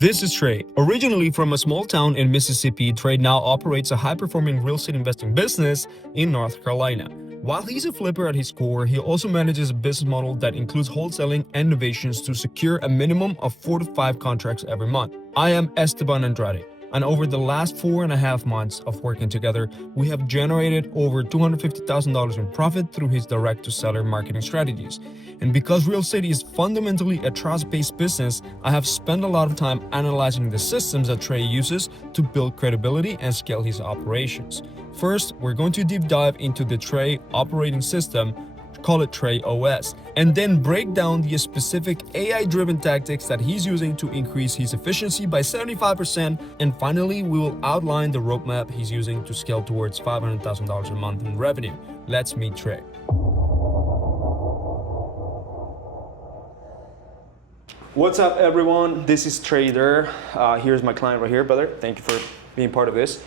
This is Trey. Originally from a small town in Mississippi, Trey now operates a high-performing real estate investing business in North Carolina. While he's a flipper at his core, he also manages a business model that includes wholesaling and innovations to secure a minimum of 4 to 5 contracts every month. I am Esteban Andrade, and over the last 4.5 months of working together, we have generated over $250,000 in profit through his direct-to-seller marketing strategies. And because real estate is fundamentally a trust-based business, I have spent a lot of time analyzing the systems that Trey uses to build credibility and scale his operations. First, we're going to deep dive into the Trey operating system, call it Trey OS, and then break down the specific AI-driven tactics that he's using to increase his efficiency by 75%. And finally, we will outline the roadmap he's using to scale towards $500,000 a month in revenue. Let's meet Trey. What's up, everyone? This is Trader. Here's my client right here, brother. Thank you for being part of this.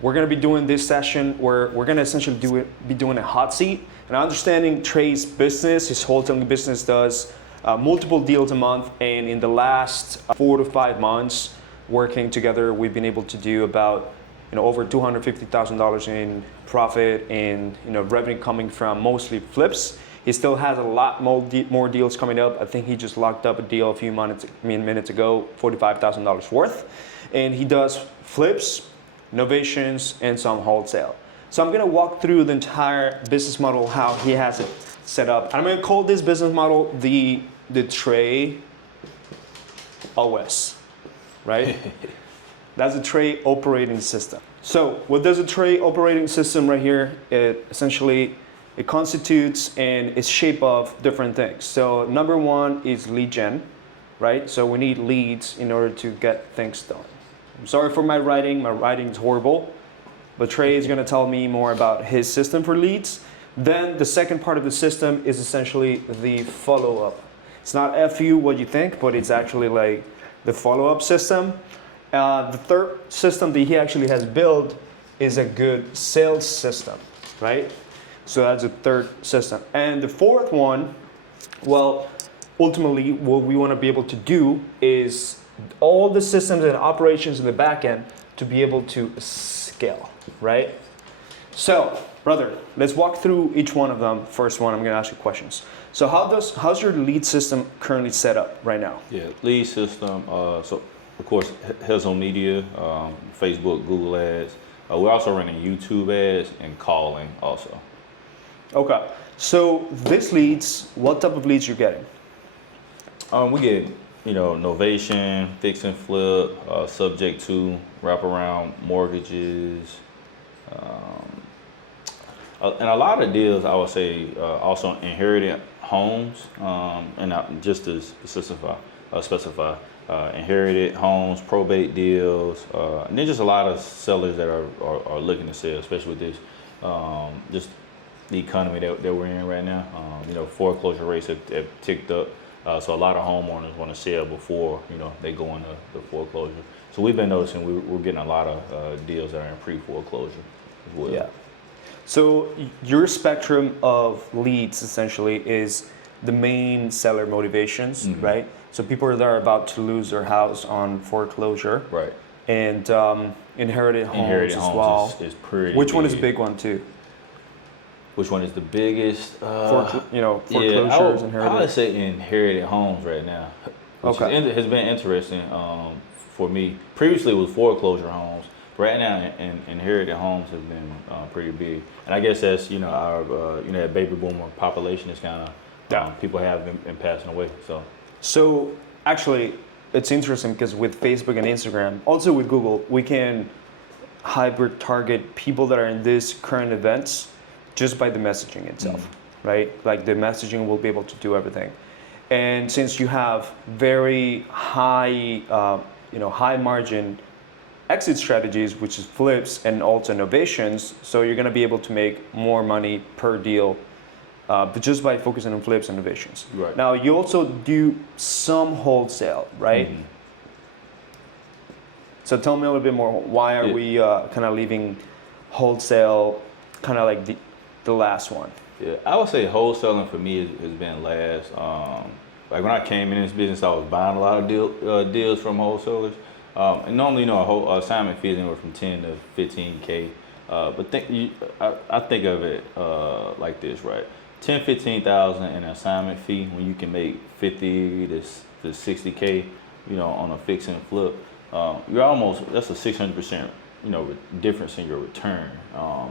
We're gonna be doing this session where we're gonna essentially be doing a hot seat and understanding Trey's business. His wholesaling business does multiple deals a month, and in the last 4 to 5 months working together, we've been able to do about over $250,000 in profit and revenue coming from mostly flips. He still has a lot more deals coming up. I think he just locked up a deal a few minutes ago, $45,000 worth. And he does flips, novations, and some wholesale. So I'm gonna walk through the entire business model, how he has it set up. And I'm gonna call this business model the Trey OS, right? That's a Trey operating system. So what does a Trey operating system right here? It constitutes and is shape of different things. So number one is lead gen, right? So we need leads in order to get things done. I'm sorry for my writing is horrible, but Trey is gonna tell me more about his system for leads. Then the second part of the system is essentially the follow-up. It's not FU what you think, but it's actually like the follow-up system. The third system that he actually has built is a good sales system, right? So that's a third system. And the fourth one, well, ultimately what we want to be able to do is all the systems and operations in the back end to be able to scale, right? So, brother, let's walk through each one of them. First one, I'm going to ask you questions. So how's your lead system currently set up right now? Yeah, lead system. So of course, Hezzo Media, Facebook, Google ads. We're also running YouTube ads and calling also. Okay, so this leads, what type of leads you're getting? We get, novation, fix and flip, subject to, wraparound mortgages, and a lot of deals, I would say, also inherited homes, and just to specify, inherited homes, probate deals, and then just a lot of sellers that are looking to sell, especially with this, just the economy that we're in right now. Foreclosure rates have ticked up, so a lot of homeowners want to sell before they go into the foreclosure. So we've been noticing we're getting a lot of deals that are in pre-foreclosure as well. Yeah. So your spectrum of leads essentially is the main seller motivations, right? So people that are about to lose their house on foreclosure, right? And inherited homes as well. Is pretty. Which one is a big one too? Which one is the biggest? Foreclosures, inherited. I would say inherited homes right now, which has been interesting for me. Previously, it was foreclosure homes. Right now, inherited homes have been pretty big, and I guess that's our that baby boomer population is kind of people have been passing away. So actually, it's interesting because with Facebook and Instagram, also with Google, we can hybrid target people that are in these current events just by the messaging itself, right? Like the messaging will be able to do everything. And since you have very high, high margin exit strategies, which is flips and also innovations, so you're gonna be able to make more money per deal but just by focusing on flips and innovations. Right. Now, you also do some wholesale, right? So tell me a little bit more, why are we kind of leaving wholesale kind of like the last one? Yeah, I would say wholesaling for me has been last. like when I came in this business, I was buying a lot of deals from wholesalers. And normally, you know, a whole assignment fee is anywhere from 10 to 15K. But I think of it like this, right? 10, 15,000 in an assignment fee when you can make 50 to 60K, you know, on a fix and flip. That's a 600%, you know, difference in your return.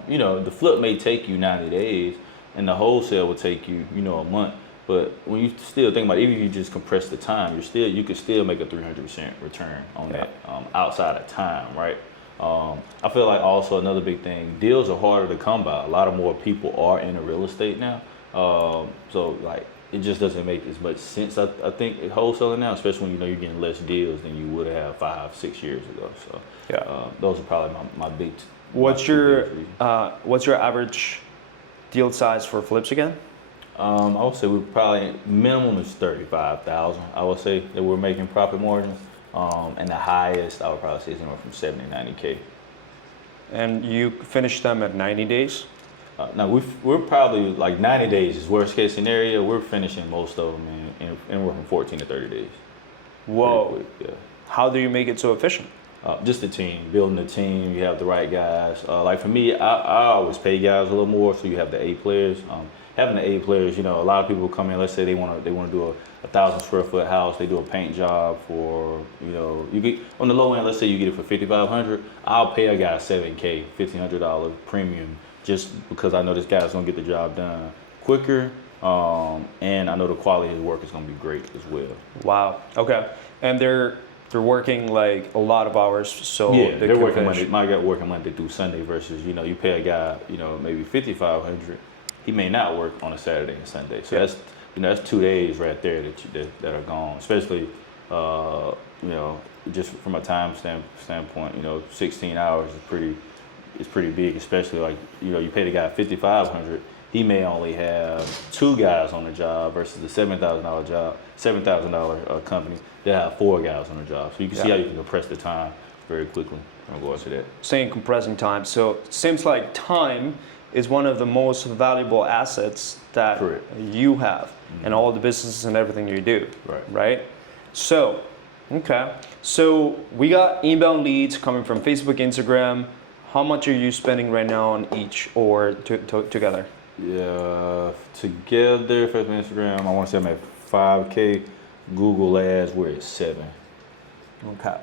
You know, the flip may take you 90 days, and the wholesale will take you, you know, a month. But when you still think about it, even if you just compress the time, you could still make a 300% return on that outside of time, right? I feel like also another big thing, deals are harder to come by. A lot of more people are into real estate now. So like it just doesn't make as much sense. I think wholesaling now, especially when you know you're getting less deals than you would have 5-6 years ago. So those are probably my big. What's your average deal size for flips again? I would say we probably minimum is 35,000. I would say that we're making profit margins, and the highest I would probably say is anywhere from 70 to 90K. And you finish them at 90 days? Now we're probably like 90 days is worst case scenario. We're finishing most of them in anywhere from 14 to 30 days. Whoa! Yeah. How do you make it so efficient? Just the team, building the team. You have the right guys. Like for me, I always pay guys a little more, so you have the A players. Having the A players, you know, a lot of people come in. Let's say they want to do a 1,000 square foot house. They do a paint job for, you know, you get on the low end. Let's say you get it for 5,500. I'll pay a guy $7K, $1,500 premium, just because I know this guy's gonna get the job done quicker, and I know the quality of his work is gonna be great as well. Wow. Okay. And they're working like a lot of hours, so yeah, they're working finish. Monday. My guy working Monday through Sunday versus, you know, you pay a guy, you know, maybe 5,500. He may not work on a Saturday and Sunday, so that's 2 days right there that are gone. Especially, you know, just from a time standpoint, you know, 16 hours is pretty big. Especially like, you know, you pay the guy 5,500, he may only have 2 guys on the job versus the $7,000 company that have 4 guys on the job. So you can see how you can compress the time very quickly in regards to that. Saying compressing time, so it seems like time is one of the most valuable assets that you have and all the businesses and everything you do, right? So, okay. So we got inbound leads coming from Facebook, Instagram. How much are you spending right now on each or together? Yeah, together, Facebook, Instagram, I want to say I'm at 5K. Google Ads, we're at 7. Okay.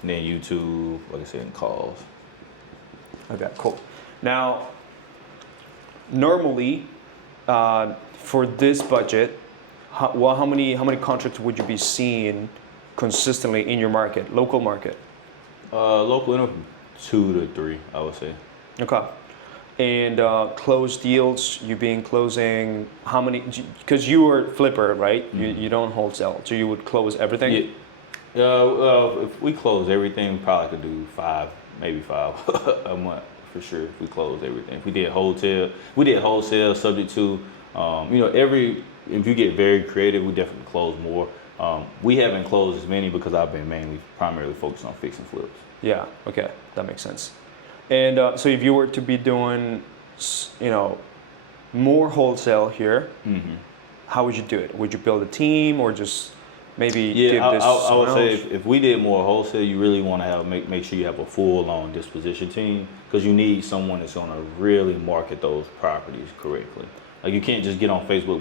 And then YouTube, like I said, and calls. Okay, cool. Now, normally, for this budget, how many contracts would you be seeing consistently in your market, local market? Local, anywhere from 2 to 3, I would say. Okay. And closed deals, you being closing how many? Because you were flipper, right? Mm-hmm. You don't wholesale, so you would close everything. Yeah. If we close everything, we probably could do 5. Maybe 5 a month for sure if we close everything. If we did wholesale subject to, you know, if you get very creative, we definitely close more. We haven't closed as many because I've been primarily focused on fix and flips. Yeah, okay, that makes sense. And so if you were to be doing, you know, more wholesale here, how would you do it? Would you build a team or just maybe give this I would say else? if we did more wholesale, you really want to make sure you have a full-on disposition team, because you need someone that's going to really market those properties correctly. Like you can't just get on Facebook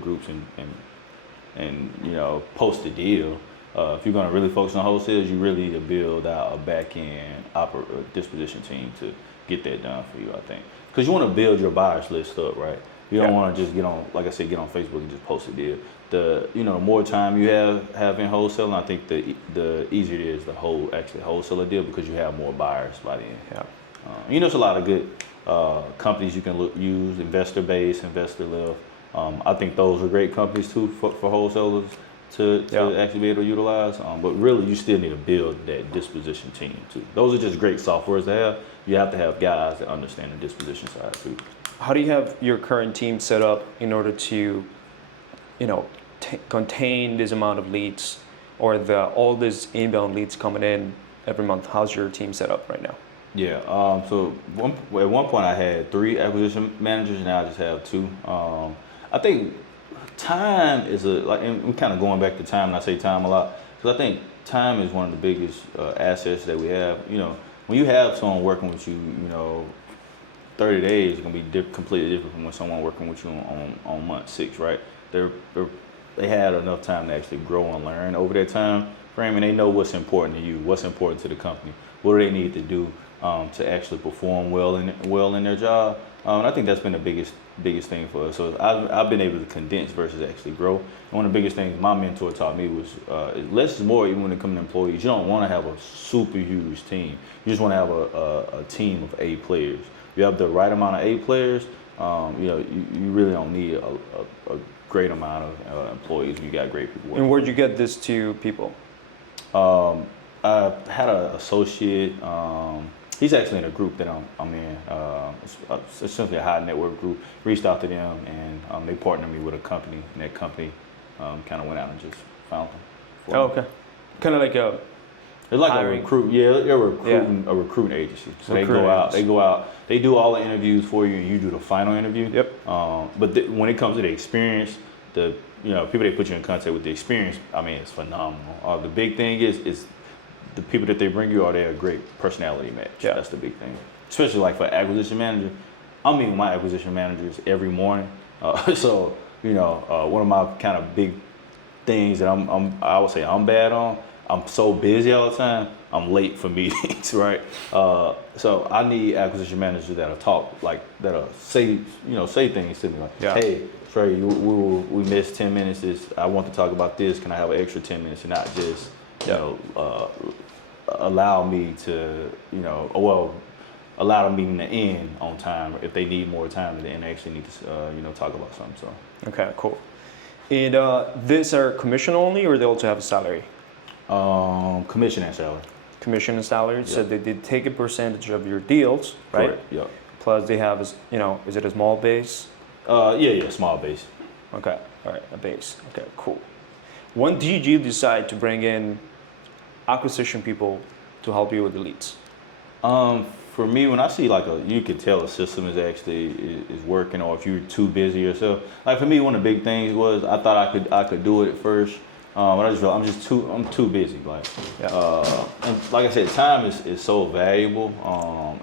groups and you know, post a deal. If you're going to really focus on wholesales, you really need to build out a back-end disposition team to get that done for you, I think. Because you want to build your buyers list up, right? You don't want to just get on Facebook and just post a deal. The more time you have in wholesaling, I think the easier it is to wholesale a deal, because you have more buyers by the end. Yeah. You know, there's a lot of good companies you can use, investor base, investor lift. I think those are great companies too for wholesalers to actually be able to utilize. But really, you still need to build that disposition team too. Those are just great softwares to have. You have to have guys that understand the disposition side too. How do you have your current team set up in order to, you know, contain this amount of leads or all these inbound leads coming in every month? How's your team set up right now? Yeah. So at one point I had 3 acquisition managers. Now I just have 2. I think time is and we're kind of going back to time, and I say time a lot because I think time is one of the biggest assets that we have. You know, when you have someone working with you, 30 days is gonna be completely different from when someone working with you on month 6, right? They had enough time to actually grow and learn over that time frame, and they know what's important to you, what's important to the company, what do they need to do to actually perform well in their job. And I think that's been the biggest thing for us. So I've been able to condense versus actually grow. And one of the biggest things my mentor taught me was less is more. Even when it comes to employees, you don't want to have a super huge team. You just want to have a team of A players. You have the right amount of A players. You really don't need a great amount of employees when you got great people working. And where'd you get this 2 people? I had an associate. He's actually in a group that I'm in. It's essentially a high network group. Reached out to them, and they partnered me with a company. And that company kind of went out and just found them. Oh, okay. Kind of like a It's like hiring. a recruit. Yeah, they're a recruiting agency. So they go out. They do all the interviews for you, and you do the final interview. Yep. But when it comes to the experience, people they put you in contact with, the experience, I mean, it's phenomenal. The big thing is the people that they bring you, are they a great personality match? Yeah. That's the big thing. Especially like for acquisition manager, I'm meeting my acquisition managers every morning. So one of my kind of big things that I would say I'm bad on. I'm so busy all the time. I'm late for meetings, right? So I need acquisition managers that'll talk, that'll say things to me like, Yeah. hey, Trey, we missed 10 minutes. I want to talk about this. Can I have an extra 10 minutes and not just allow me to allow the meeting to end on time if they need more time and they actually need to talk about something. So Okay, cool. And these are commission only, or they also have a salary? commission and salary. Commission and salary. So Yeah. they did take a percentage of your deals, right? Correct. Yeah. Plus they have, is it a small base? Yeah, small base. Okay, all right, a base. Okay, cool. When did you decide to bring in acquisition people to help you with the leads? For me, when I see you could tell a system is working, or if you're too busy yourself. Like for me, one of the big things was I thought I could do it at first, but I just feel I'm too busy. And like I said, time is so valuable.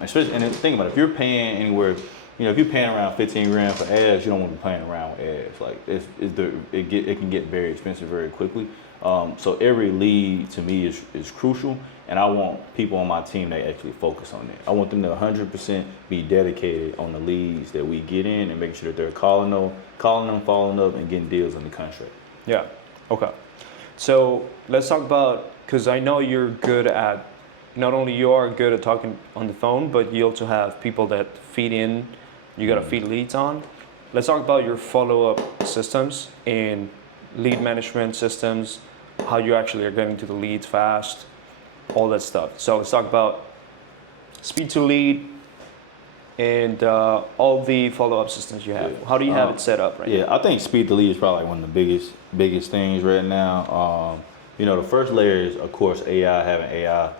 Especially, and think about it, if you're paying anywhere, if you're paying around 15 grand for ads, you don't want to be playing around with ads. Like it can get very expensive very quickly. So every lead to me is crucial, and I want people on my team that actually focus on that. I want them to 100% be dedicated on the leads that we get in and making sure that they're calling them, following up, and getting deals on the contract. Yeah, okay. So let's talk about, because I know you're good at, not only you are good at talking on the phone, but you also have people that feed in, you gotta feed leads on. Let's talk about your follow-up systems and lead management systems, how you actually are getting to the leads fast, all that stuff. So let's talk about speed to lead and all the follow-up systems you have. How do you have it set up right now? Yeah, I think speed to lead is probably one of the biggest things right now. The first layer is, of course, having AI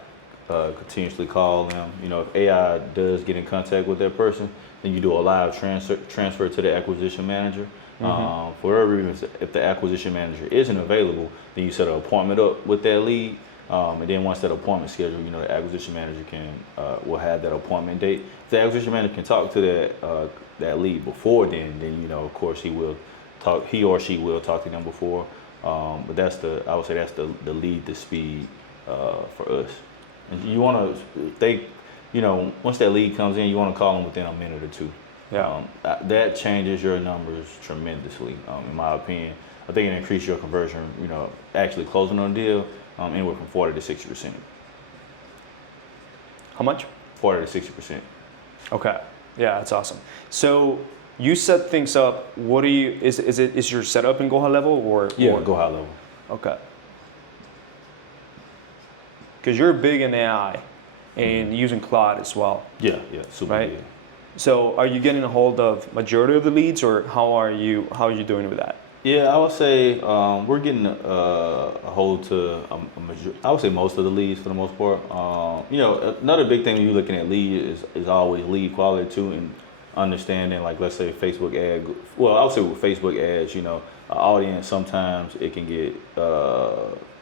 continuously call them. If AI does get in contact with that person, then you do a live transfer to the acquisition manager. For whatever reason, if the acquisition manager isn't available, then you set an appointment up with that lead. And then once that appointment scheduled, the acquisition manager will have that appointment date. If the acquisition manager can talk to that lead before then of course he or she will talk to them before. But I would say that's the lead to speed for us. And you want to, once that lead comes in, you want to call them within a minute or two. Yeah. That changes your numbers tremendously, in my opinion. I think it increases your conversion, actually closing on a deal, anywhere from 40 to 60%. How much? 40 to 60%. Okay. Yeah, that's awesome. So you set things up. What do you? Is your setup in Go High Level or? Yeah, Go High Level. Okay. Because you're big in AI and using Claude as well. Yeah, super right? big. So are you getting a hold of majority of the leads, or how are you doing with that? Yeah, I would say we're getting a hold to I would say most of the leads for the most part. You know, another big thing when you're looking at lead is always lead quality too, and understanding like let's say Facebook ad. Well, I would say with Facebook ads, you know, audience sometimes it can get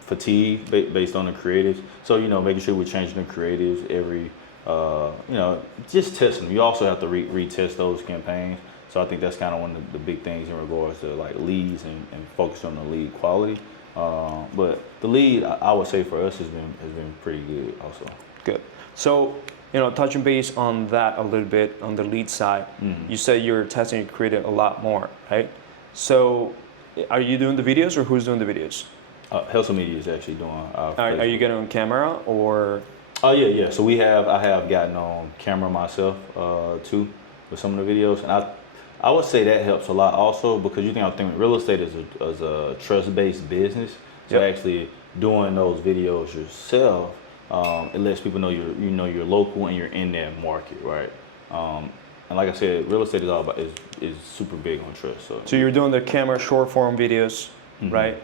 fatigued based on the creatives. So you know, making sure we're changing the creatives every. You know, just testing them. You also have to retest those campaigns. So I think that's kind of one of the big things in regards to like leads and focus on the lead quality. But the lead, I would say for us has been pretty good also. Good. So, you know, touching base on that a little bit on the lead side, you said you're testing your creative a lot more, right? So, are you doing the videos or who's doing the videos? Hustle Media is actually doing. Are you getting on camera or? Oh yeah. So I have gotten on camera myself too with some of the videos, and I would say that helps a lot also because you think I think real estate is a trust-based business. So Yep. actually doing those videos yourself, it lets people know you're local and you're in that market, right? And like I said, real estate is all about is super big on trust. So you're doing the camera short form videos, right?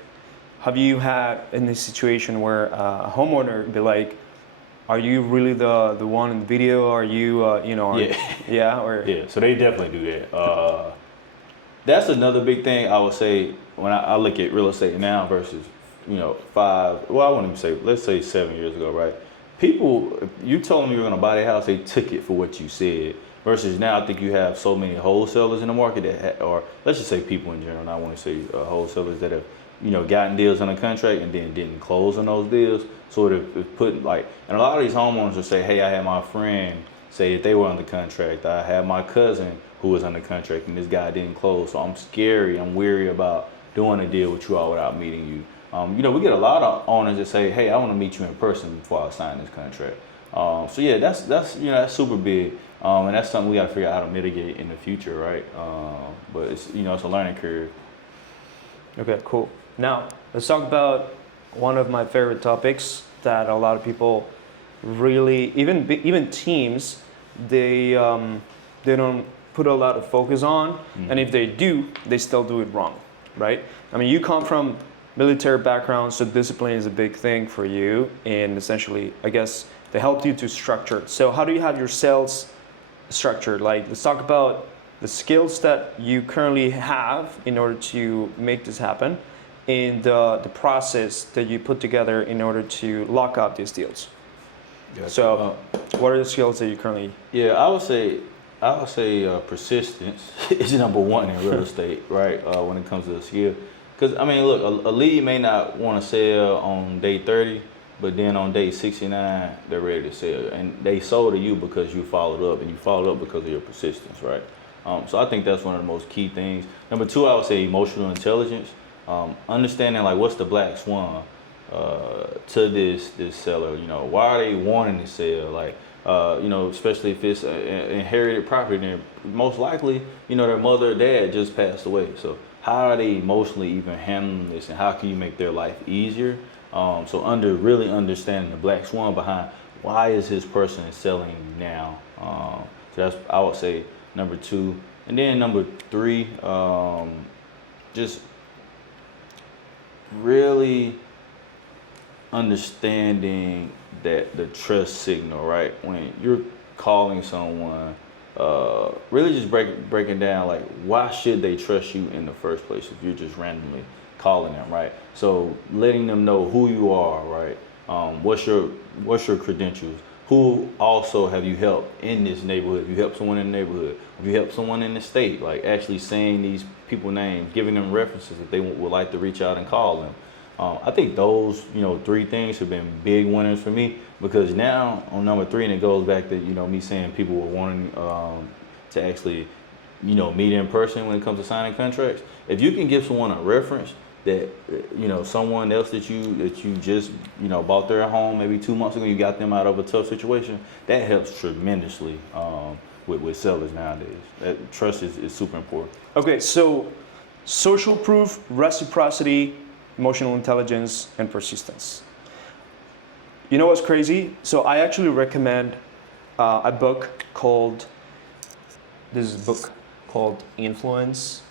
Have you had in this situation where a homeowner be like, are you really the one in the video? Are you, you know, yeah, or Yeah, so they definitely do that. That's another big thing I would say when I look at real estate now versus, you know, I wouldn't even say, let's say 7 years ago, right? People, if you told them you were going to buy their house, they took it for what you said. Versus now, I think you have so many wholesalers in the market or let's just say people in general. I want to say wholesalers that have, you know, gotten deals under contract and then didn't close on those deals. So it put like, and a lot of these homeowners will say, hey, I had my friend say that they were under contract. I had my cousin who was under contract and this guy didn't close. So I'm weary about doing a deal with you all without meeting you. You know, we get a lot of owners that say, hey, I want to meet you in person before I sign this contract. So yeah, that's you know, that's super big. And that's something we got to figure out how to mitigate in the future, right? But it's, you know, it's a learning curve. Okay, cool. Now, let's talk about one of my favorite topics that a lot of people really, even teams, they don't put a lot of focus on, and if they do, they still do it wrong, right? I mean, you come from military background, so discipline is a big thing for you, and essentially, I guess, they helped you to structure it. So how do you have your sales structured? Like, let's talk about the skills that you currently have in order to make this happen, and the process that you put together in order to lock up these deals. Gotcha. So, what are the skills that you currently? Yeah, I would say persistence is number one in real estate, right? When it comes to the skill, because I mean, look, a lead may not want to sell on day 30, but then on day 69 they're ready to sell, and they sold to you because you followed up, and you followed up because of your persistence, right? So I think that's one of the most key things. Number two, I would say emotional intelligence. Understanding like what's the black swan to this seller. You know, why are they wanting to sell? Like, you know, especially if it's inherited property, then most likely, you know, their mother or dad just passed away. So how are they emotionally even handling this, and how can you make their life easier? So really understanding the black swan behind why is this person selling now? So that's, I would say, number two. And then number three, just really understanding that the trust signal, right? When you're calling someone, really just breaking down like why should they trust you in the first place if you're just randomly calling them, right? So letting them know who you are, right? What's your credentials? Who also have you helped in this neighborhood? Have you helped someone in the neighborhood? Have you helped someone in the state? Like actually saying these people names, giving them references if they would like to reach out and call them. I think those, you know, three things have been big winners for me, because now on number three, and it goes back to, you know, me saying people were wanting to actually, you know, meet in person when it comes to signing contracts. If you can give someone a reference that, you know, someone else that you just, you know, bought their home maybe 2 months ago, you got them out of a tough situation, that helps tremendously with sellers nowadays. That trust is super important. Okay, so social proof, reciprocity, emotional intelligence, and persistence. You know what's crazy? So I actually recommend a book called Influence.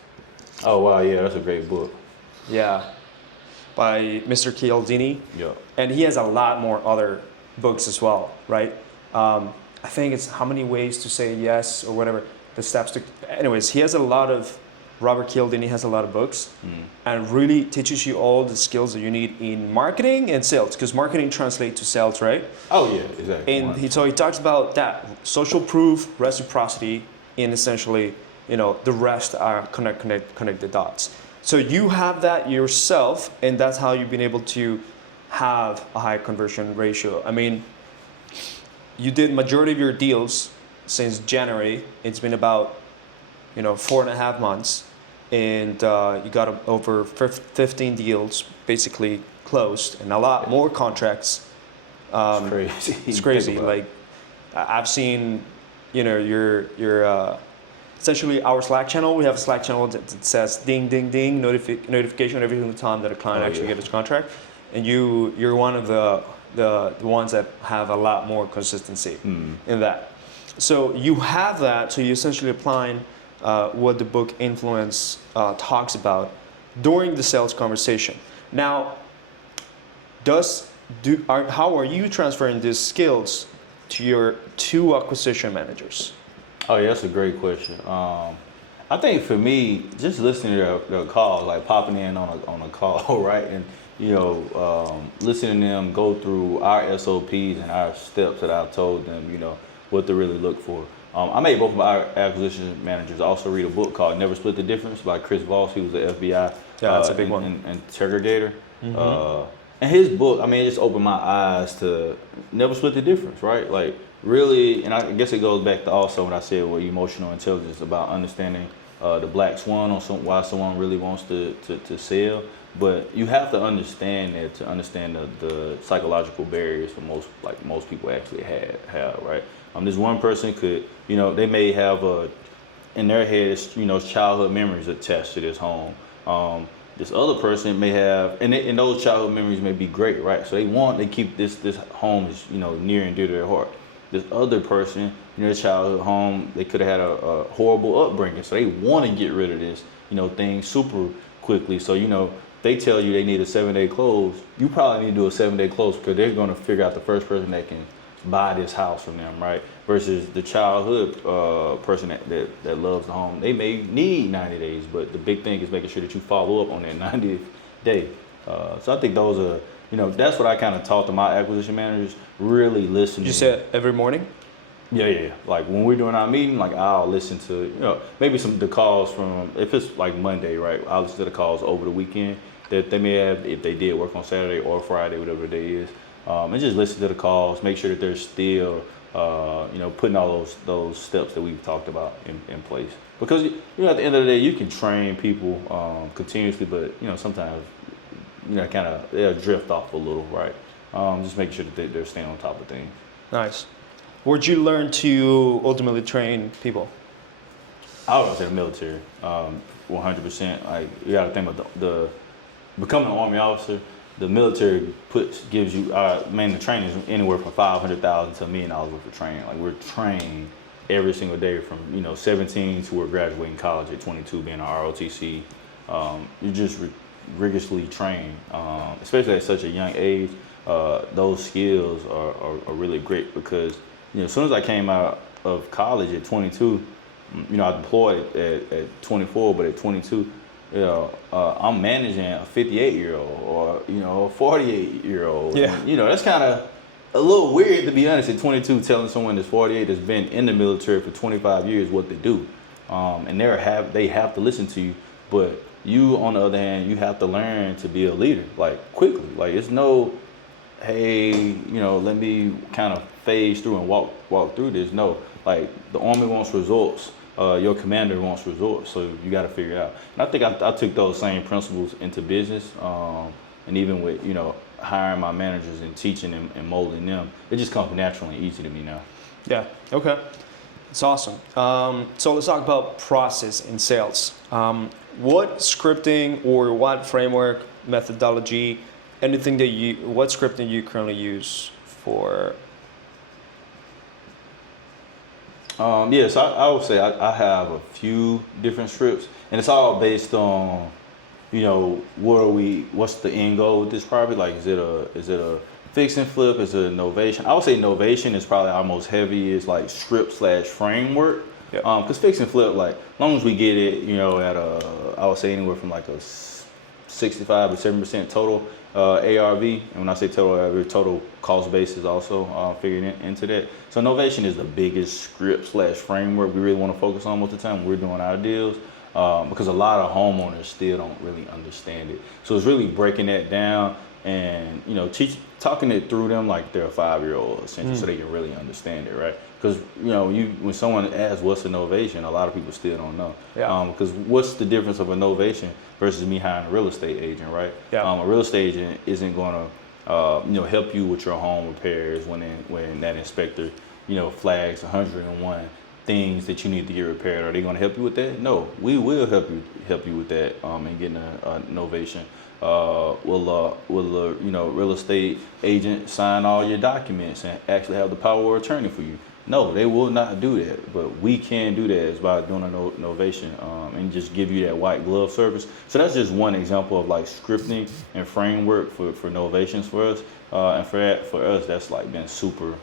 Oh wow, yeah, that's a great book. Yeah, by Mr. Cialdini. Yeah. And he has a lot more other books as well, right? I think it's How Many Ways to Say Yes or whatever, the steps to. Anyways, he has a lot of. Robert Cialdini has a lot of books and really teaches you all the skills that you need in marketing and sales, because marketing translates to sales, right? Oh yeah, exactly. And he talks about that social proof, reciprocity, and essentially, the rest are connect the dots. So you have that yourself, and that's how you've been able to have a high conversion ratio. I mean, you did majority of your deals since January. It's been about 4.5 months, and you got over 15 deals basically closed, and a lot more contracts. It's crazy. It's crazy. Like I've seen, your essentially our Slack channel. We have a Slack channel that says ding ding ding notification every single time that a client actually gets his contract, and you're one of the ones that have a lot more consistency in that. So you have that. So you're essentially applying what the book Influence talks about during the sales conversation. Now, how are you transferring these skills to your 2 acquisition managers? Oh yeah, that's a great question. I think for me, just listening to their calls, like popping in on a call, right, and listening to them go through our SOPs and our steps that I've told them, what to really look for. I made both of our acquisition managers also read a book called Never Split the Difference by Chris Voss. He was the FBI that's a big one. Interrogator. And his book, it just opened my eyes to never split the difference, right? Like really, and I guess it goes back to also what I said with emotional intelligence about understanding the black swan on why someone really wants to sell. But you have to understand that to understand the psychological barriers for most people actually have, right? This one person could, they may have in their head, childhood memories attached to this home. This other person may have, and those childhood memories may be great, right? So they keep this home is, near and dear to their heart. This other person, their childhood home, they could have had a horrible upbringing, so they want to get rid of this, thing super quickly. So, they tell you they need a 7-day close, you probably need to do a 7-day close because they're going to figure out the first person that can buy this house from them, right? Versus the childhood person that loves the home. They may need 90 days, but the big thing is making sure that you follow up on that 90th day. So I think those are, that's what I kind of taught to my acquisition managers, really listening. You said every morning? Yeah. Like when we're doing our meeting, like I'll listen to, maybe the calls from, if it's like Monday, right? I'll listen to the calls over the weekend that they may have, if they did work on Saturday or Friday, whatever the day is. And just listen to the calls, make sure that they're still, putting all those steps that we've talked about in place. Because, at the end of the day, you can train people continuously, but, sometimes, they'll drift off a little, right? Just make sure that they're staying on top of things. Nice. Where'd you learn to ultimately train people? I would say the military, 100%. Like, you got to think about the becoming an Army officer. The military gives you, the training is anywhere from $500,000 to $1 million worth of training. Like we're trained every single day from 17 to we're graduating college at 22, being an ROTC. You're just rigorously trained, especially at such a young age. Those skills are really great because as soon as I came out of college at 22, I deployed at 24, but at 22. I'm managing a 58-year-old or, a 48-year-old. Yeah. And, that's kind of a little weird, to be honest, at 22, telling someone that's 48 that's been in the military for 25 years what they do. And they have to listen to you. But you, on the other hand, you have to learn to be a leader, like, quickly. Like, it's no, hey, let me kind of phase through and walk through this. No, like, the Army wants results. Your commander wants results, so you got to figure it out. And I think I took those same principles into business, and even with hiring my managers and teaching them and molding them, it just comes naturally and easy to me now. Yeah. Okay. It's awesome. So let's talk about process in sales. What scripting or what framework, methodology, anything what scripting you currently use for So I would say I have a few different scripts, and it's all based on, what's the end goal with this property? Like, is it a fix and flip? Is it a novation? I would say novation is probably our most heaviest like script slash framework. Yeah. Cause fix and flip, like, as long as we get it, at I would say anywhere from like a 65 to 7% total ARV. And when I say total ARV, total cost basis also figured into that. So novation is the biggest script slash framework we really want to focus on most of the time when we're doing our deals. Because a lot of homeowners still don't really understand it. So it's really breaking that down and, talking it through them like they're a 5-year-old essentially, so they can really understand it, right? Because, when someone asks what's a novation, a lot of people still don't know. Yeah. Because what's the difference of a novation versus me hiring a real estate agent, right? Yeah. A real estate agent isn't going to, help you with your home repairs when that inspector, flags 101 things that you need to get repaired. Are they going to help you with that? No, we will help you with that and getting a novation. Will real estate agent sign all your documents and actually have the power of attorney for you? No, they will not do that, but we can do that is by doing a novation and just give you that white glove service. So that's just one example of like scripting and framework for novations for us. And for us, that's like been super,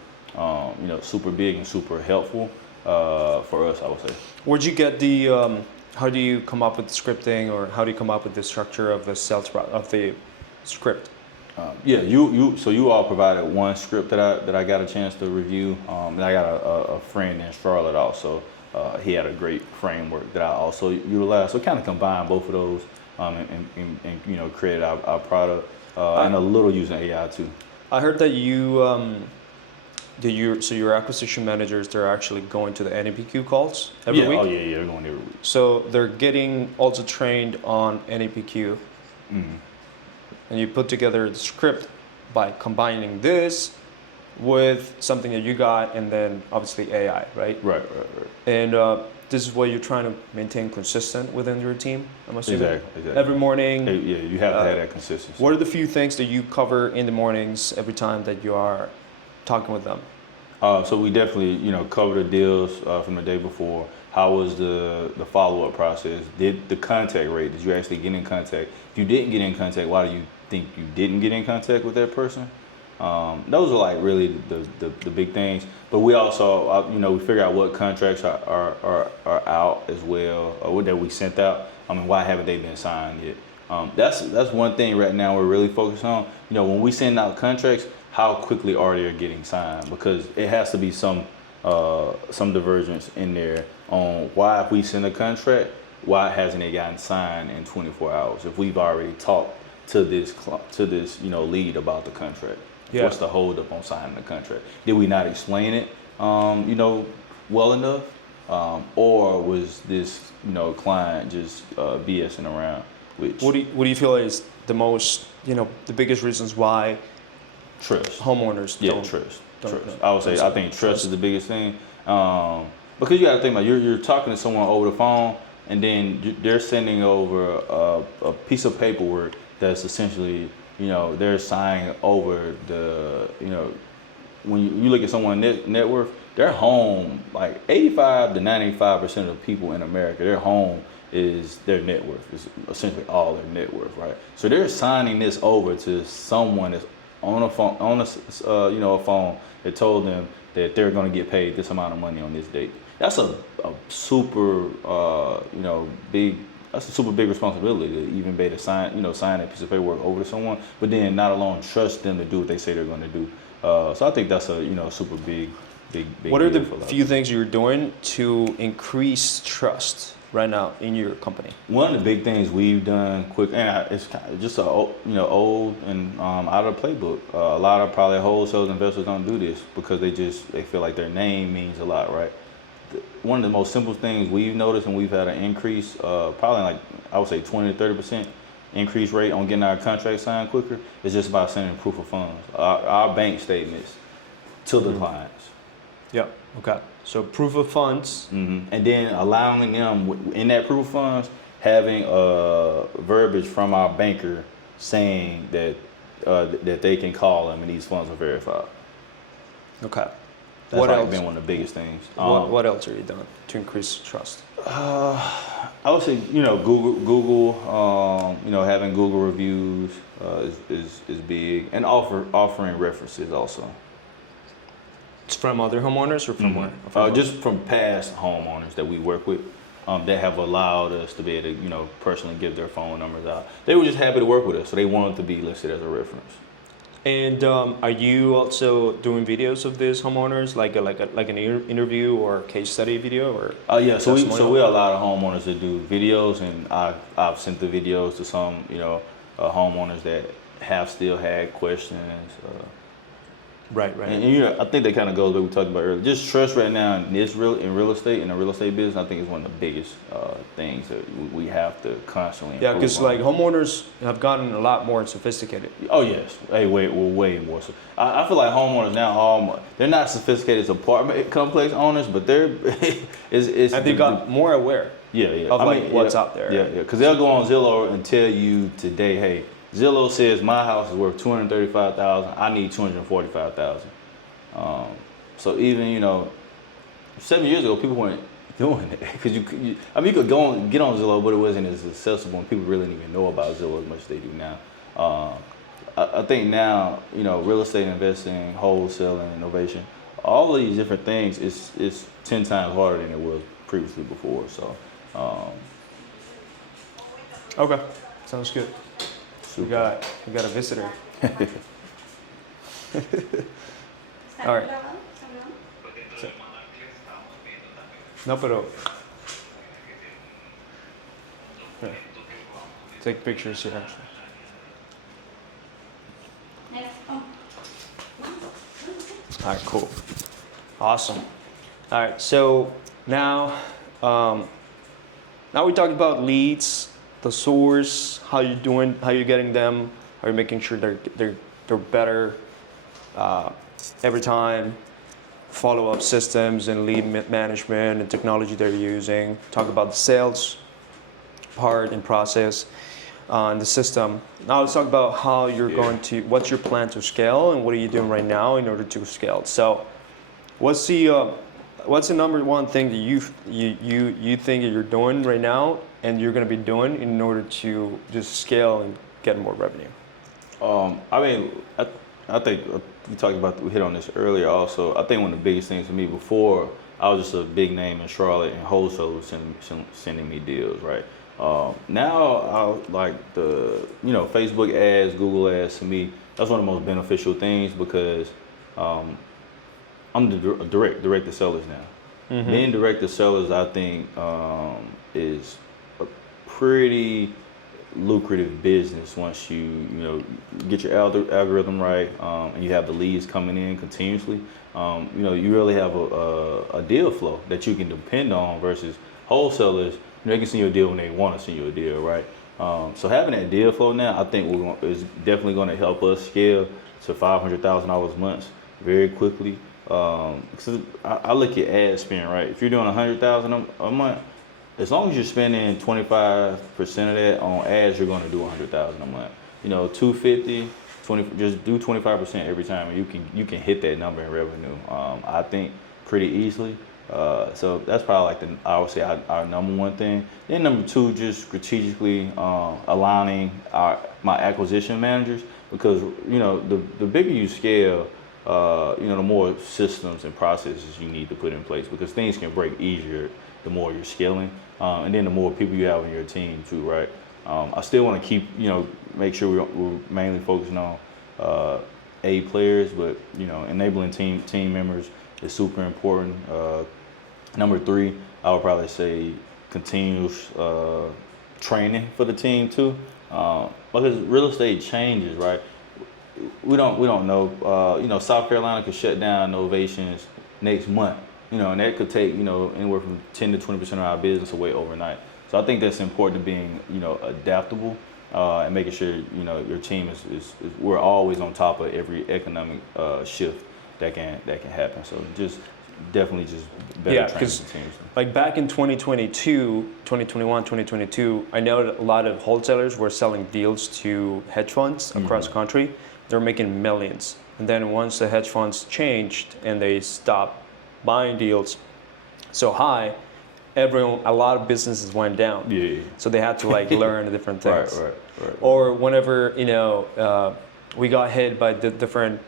super big and super helpful for us, I would say. Where'd you get the? How do you come up with scripting, or how do you come up with the structure of the of the script? So you all provided one script that I got a chance to review, and I got a friend in Charlotte also. He had a great framework that I also utilized. So kind of combined both of those and created our product and a little using AI too. I heard that your acquisition managers, they're actually going to the NAPQ calls every week? Oh yeah, they're going every week. So they're getting also trained on NAPQ. Mm-hmm. And you put together the script by combining this with something that you got, and then obviously AI, right? Right. And this is what you're trying to maintain consistent within your team, I'm assuming? Exactly. Every morning? You have to have that consistency. What are the few things that you cover in the mornings every time that you are talking with them? So we definitely, cover the deals from the day before. How was the follow-up process? Did the contact rate? Did you actually get in contact? If you didn't get in contact, why do you think you didn't get in contact with that person? Those are like really the big things. But we also, we figure out what contracts are out as well, or what that we sent out. Why haven't they been signed yet? That's one thing right now we're really focused on. When we send out contracts, how quickly are they getting signed? Because it has to be some divergence in there on why, if we send a contract, why hasn't it gotten signed in 24 hours? If we've already talked to this lead about the contract, what's the holdup on signing the contract? Did we not explain it, well enough, or was this client just BSing around? What do you feel is the most the biggest reasons why trust homeowners don't trust. I would say I think trust is the biggest thing, because you got to think about you're talking to someone over the phone, and then they're sending over a piece of paperwork that's essentially they're signing over the when you look at someone's net worth, their home, like 85 to 95% of the people in America, their home is their net worth. It's essentially all their net worth, right? So they're signing this over to someone that's on a phone, a phone that told them that they're going to get paid this amount of money on this date. That's a super, big. That's a super big responsibility to even be able to sign that piece of paperwork over to someone, but then not alone trust them to do what they say they're going to do. So I think that's a super big. What are the few things you're doing to increase trust right now in your company? One of the big things we've done quick, and it's kind of just old and out of the playbook. A lot of probably wholesale investors don't do this because they feel like their name means a lot, right? One of the most simple things we've noticed, and we've had an increase, probably like I would say 20 to 30% increase rate on getting our contract signed quicker, is just about sending proof of funds, our bank statements to the clients. Yeah. Okay. So proof of funds, and then allowing them in that proof of funds having verbiage from our banker saying that they can call them and these funds are verified. Okay. That's What like else? been one of the biggest things. What else are you doing to increase trust? I would say, Google, having Google reviews is big, and offering references also. It's from other homeowners or from where? Just from past homeowners that we work with, that have allowed us to be able to, personally give their phone numbers out. They were just happy to work with us, so they wanted to be listed as a reference. And are you also doing videos of these homeowners, like an interview or case study video, or? Yeah, so we have a lot of homeowners that do videos, and I've sent the videos to some, homeowners that have still had questions. Right. And I think that kind of goes what we talked about earlier. Just trust right now in real estate, in the real estate business, I think is one of the biggest things that we have to constantly Yeah, improve because on. like homeowners have gotten a lot more sophisticated. Oh yes, way more. So I feel like homeowners now they're not sophisticated as apartment complex owners, but they're it's And they got more aware. Yeah. Of what's out there. Yeah. Because they'll go on Zillow and tell you today, hey, Zillow says my house is worth $235,000. I need $245,000. So even 7 years ago, people weren't doing it because you could get on Zillow, but it wasn't as accessible, and people really didn't even know about Zillow as much as they do now. I think now real estate investing, wholesaling, innovation, all of these different things is 10 times harder than it was previously before. So. Okay, sounds good. Super. We got a visitor. All right. No, pero. Yeah. Take pictures here. All right, cool. Awesome. All right, so now we talked about leads, the source, how you're doing, how you're getting them, how you're making sure they're better every time, follow-up systems and lead management and technology they're using. Talk about the sales part and process and the system. Now let's talk about how you're going to, what's your plan to scale and what are you doing right now in order to scale. So what's the number one thing that you think that you're doing right now and you're going to be doing in order to just scale and get more revenue? I think we hit on this earlier also. I think one of the biggest things for me before, I was just a big name in Charlotte and wholesalers sending me deals, right? Now I like the Facebook ads, Google ads. To me, that's one of the most beneficial things because I'm the direct to sellers now. Mm-hmm. Being direct to sellers, I think, is a pretty lucrative business once you get your algorithm right, and you have the leads coming in continuously. You really have a deal flow that you can depend on versus wholesalers. They can send you a deal when they want to send you a deal, right? So having that deal flow now, I think is definitely going to help us scale to $500,000 months very quickly. Because I look at ad spend, right? If you're doing $100,000 a month, as long as you're spending 25% of that on ads, you're going to do $100,000 a month. 250, 20, just do 25% every time, and you can hit that number in revenue. I think pretty easily. So that's probably I would say our number one thing. Then number two, just strategically aligning my acquisition managers, because the bigger you scale, the more systems and processes you need to put in place, because things can break easier the more you're scaling, and then the more people you have on your team too, right? I still want to keep, make sure we're mainly focusing on A players, but enabling team members is super important. Number three, I would probably say continuous training for the team too, because real estate changes, right? We don't know. South Carolina could shut down novations next month. And that could take anywhere from 10 to 20% of our business away overnight. So I think that's important to being adaptable and making sure your team is we're always on top of every economic shift that can happen. So definitely better training continuously. Like back in 2022, 2021, 2022, I know that a lot of wholesalers were selling deals to hedge funds across the country. They're making millions. And then once the hedge funds changed and they stopped buying deals so high, a lot of businesses went down. Yeah. So they had to like learn different things. Right. Or whenever we got hit by the different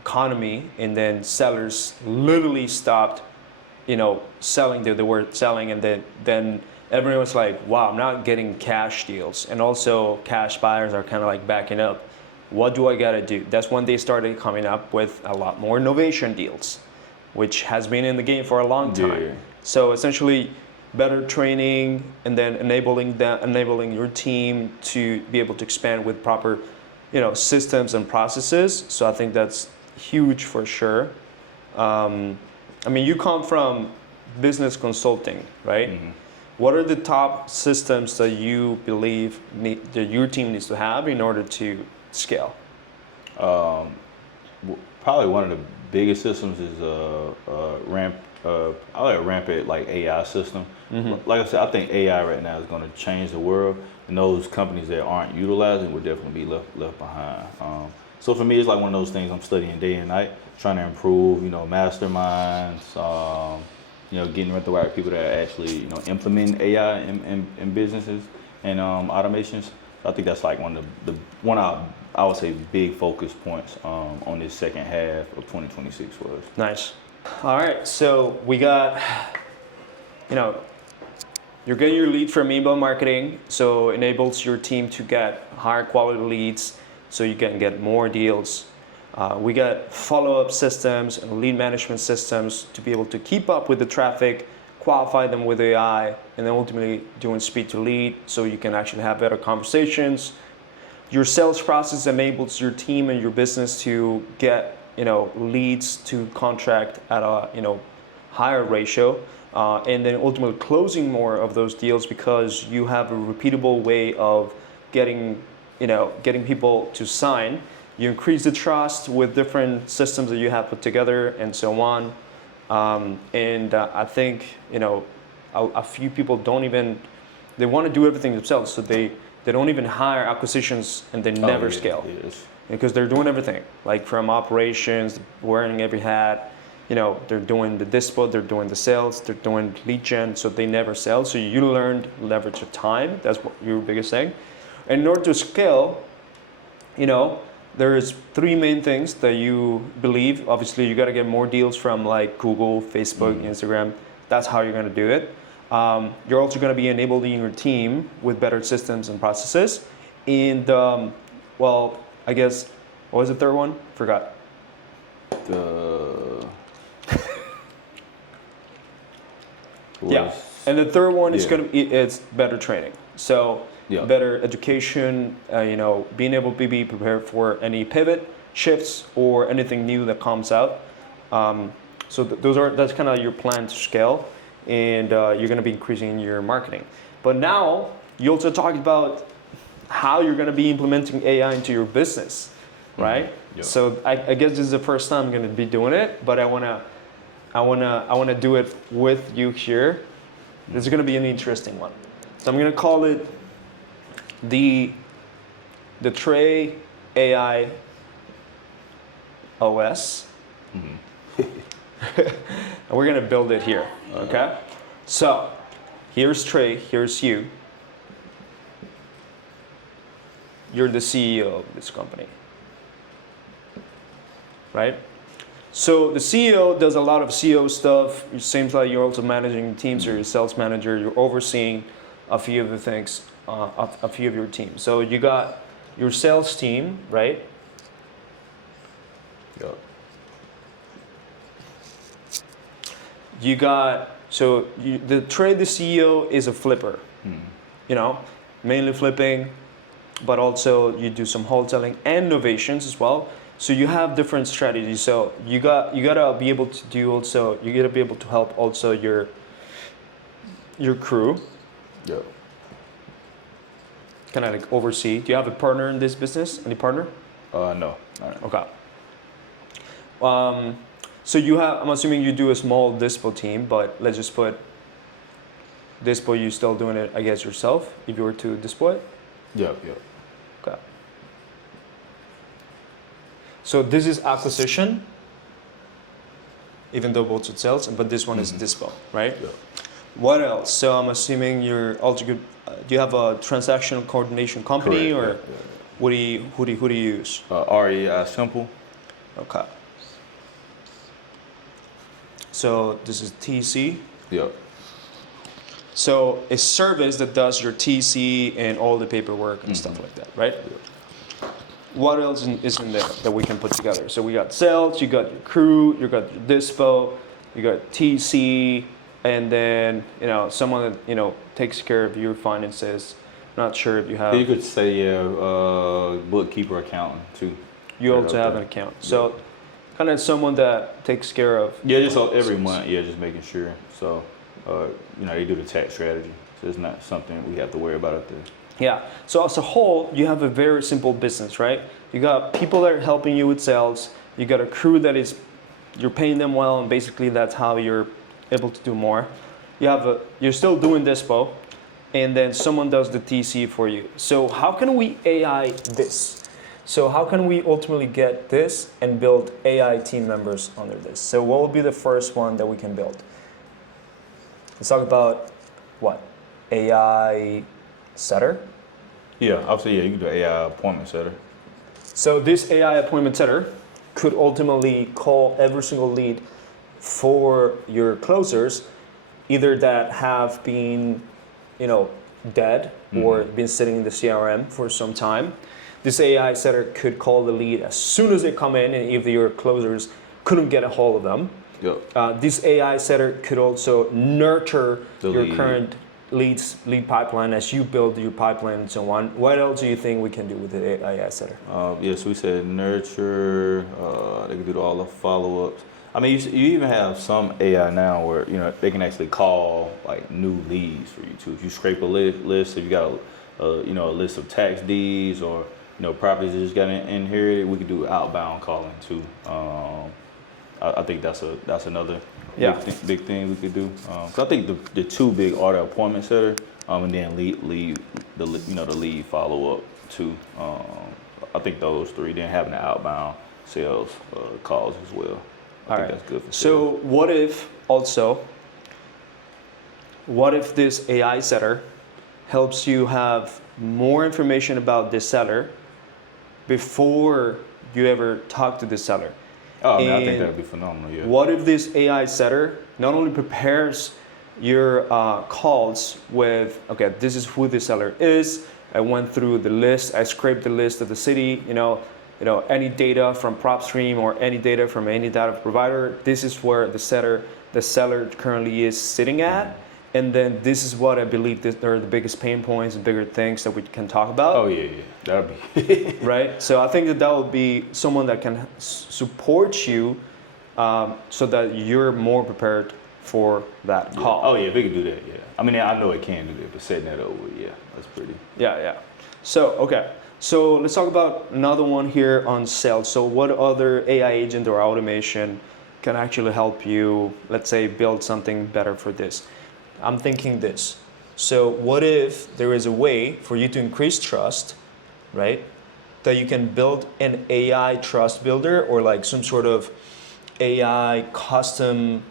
economy, and then sellers literally stopped, selling. They were selling, and then everyone was like, "Wow, I'm not getting cash deals," and also cash buyers are kind of like backing up. What do I gotta do? That's when they started coming up with a lot more innovation deals, which has been in the game for a long time. Yeah. So essentially, better training, and then enabling your team to be able to expand with proper, systems and processes. So I think that's huge for sure. You come from business consulting, right? Mm-hmm. What are the top systems that you believe that your team needs to have in order to scale? Probably one of the biggest systems is ramp. I like rampant like AI system. Mm-hmm. Like I said, I think AI right now is going to change the world, and those companies that aren't utilizing will definitely be left behind. So for me, it's like one of those things I'm studying day and night, trying to improve. Masterminds. Getting with the right people that are actually implement AI in businesses and automations. I think that's like one of the I would say big focus points on this second half of 2026 was. Nice. All right, so we got, you're getting your lead from inbound marketing, so enables your team to get higher quality leads, so you can get more deals. We got follow-up systems and lead management systems to be able to keep up with the traffic, qualify them with AI, and then ultimately doing speed to lead, so you can actually have better conversations. Your sales process enables your team and your business to get leads to contract at a higher ratio, and then ultimately closing more of those deals because you have a repeatable way of getting people to sign. You increase the trust with different systems that you have put together and so on. I think a few people they want to do everything themselves, so they don't even hire acquisitions, and they never scale. Yes. Because they're doing everything, like from operations, wearing every hat, they're doing the dispo, they're doing the sales, they're doing lead gen, so they never sell. So you learned leverage of time. That's what your biggest thing. And in order to scale, there's three main things that you believe. Obviously, you got to get more deals from like Google, Facebook, Instagram. That's how you're going to do it. You're also going to be enabling your team with better systems and processes. And I guess, what was the third one? Forgot. Yeah, and the third one is it's better training. So better education, being able to be prepared for any pivot, shifts, or anything new that comes out. So that's kind of your plan to scale, and you're going to be increasing your marketing. But now you also talked about how you're going to be implementing AI into your business, right? Mm-hmm. Yep. So I guess this is the first time I'm going to be doing it, but I wanna do it with you here. This is going to be an interesting one. So I'm going to call it the Trey AI OS. Mm-hmm. And we're going to build it here, okay? So here's Trey, here's you. You're the CEO of this company, right? So the CEO does a lot of CEO stuff. It seems like you're also managing teams, or you're a sales manager. You're overseeing a few of the things, a few of your teams. So you got your sales team, right? Yep. The CEO is a flipper, mainly flipping, but also you do some wholesaling and novations as well. So you have different strategies. So you gotta be able to do also. You gotta be able to help also your crew. Yep. Kind of like oversee. Do you have a partner in this business? Any partner? No. All right. Okay. So you have. I'm assuming you do a small dispo team, but let's just put dispo. You still doing it, I guess, yourself if you were to dispo it. Yep. Okay. So this is acquisition, even though both are sales, but this one is dispo, right? Yeah. What else? So I'm assuming you're also good. Do you have a transactional coordination company, Correct, or yeah. who do you use? REI Simple. Okay. So this is TC. Yep. So a service that does your TC and all the paperwork and stuff like that, right? What else is in there that we can put together? So we got sales, you got your crew, you got your dispo, you got TC, and then someone that takes care of your finances. Not sure if you have. You could say bookkeeper, accountant too. You also have an account. So kind of someone that takes care of. Yeah, just every month. Yeah, just making sure. So they do the tax strategy. So it's not something we have to worry about up there. Yeah. So as a whole, you have a very simple business, right? You got people that are helping you with sales. You got a crew you're paying them well, and basically that's how you're able to do more. You're still doing dispo, and then someone does the TC for you. So how can we AI this? So how can we ultimately get this and build AI team members under this? So what will be the first one that we can build? Let's talk about what? AI setter? Yeah, obviously, you can do AI appointment setter. So this AI appointment setter could ultimately call every single lead for your closers, either that have been, dead or been sitting in the CRM for some time. This AI setter could call the lead as soon as they come in, and if your closers couldn't get a hold of them. Yep. This AI setter could also nurture your lead. current lead pipeline as you build your pipeline and so on. What else do you think we can do with the AI setter? Yes, we said nurture. They can do all the follow-ups. I mean, you even have some AI now where they can actually call like new leads for you too. If you scrape a list, if you got a list of tax deeds or properties that just got inherited, we could do outbound calling too. I think that's another big thing we could do. So I think the two big are the appointment setter, and then lead the lead follow up too. I think those three. Then having the outbound sales calls as well. I think that's good for So sales. what if this AI setter helps you have more information about this seller before you ever talk to the seller? Oh, I think that would be phenomenal. Yeah. What if this AI setter not only prepares your calls with, okay, this is who the seller is. I went through the list. I scraped the list of the city. Any data from PropStream or any data from any data provider. This is where the seller currently is sitting at. And then this is what I believe that are the biggest pain points and bigger things that we can talk about. Oh yeah, that'd be right. So I think that would be someone that can support you, so that you're more prepared for that call. Oh yeah, if we could do that, yeah. I mean, I know it can do that, but setting that up, yeah, that's pretty. Yeah. So okay. So let's talk about another one here on sales. So what other AI agent or automation can actually help you, let's say, build something better for this? I'm thinking this. So what if there is a way for you to increase trust, right? That you can build an AI trust builder or like some sort of AI custom